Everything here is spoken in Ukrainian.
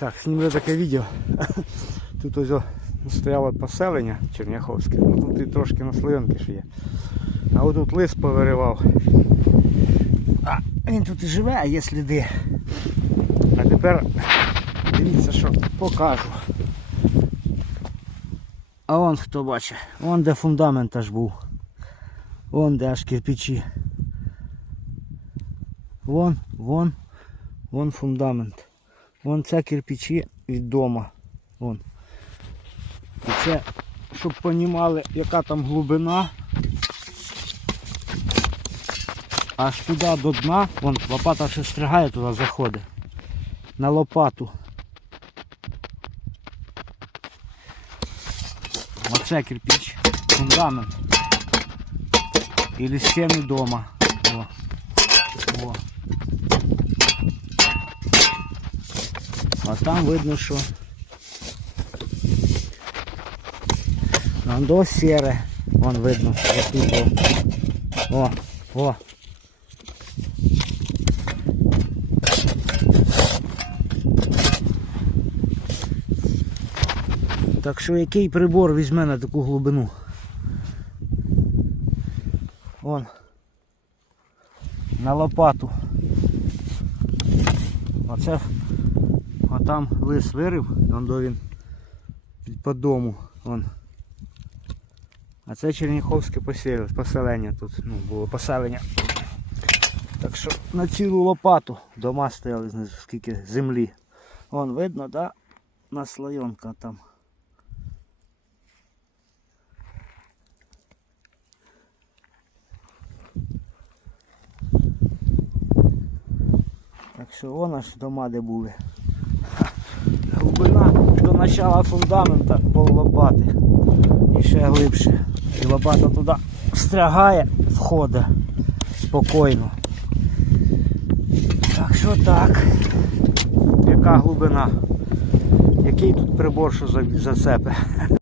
Так, знімлю таке відео. Тут ось стояло поселення Черняховське, ну тут і трошки наслоєнки ще є. А отут лис повиривав. А він тут і живе, а є сліди. А тепер дивіться, що покажу. А вон хто бачить, вон де фундамент аж був. Вон де аж кирпичі. Вон, вон, вон фундамент. Вон це кирпичі від дома. Вон. І це, щоб понімали, яка там глибина. Аж туди до дна, вон лопата ще стригає, туди заходить. На лопату. Оце кирпич, фундамент. Или стіни дома. О. О. А там видно, що Вон до сіре. Вон видно. О. О. О. Так що який прибор візьме на таку глибину? Вон. На лопату. Оце там лис вирив, вон до він по дому. Вон. А це Черніховське поселення тут. Ну, було поселення. Так що на цілу лопату дома стояли знизу, скільки землі. Вон видно, да? Наслойонка там. Так що вон аж дома де були. Глибина до начала фундамента пол лопати. І ще глибше. І лопата туди встрягає, входить спокійно. Так що так. Яка глибина? Який тут прибор, що за- зацепи?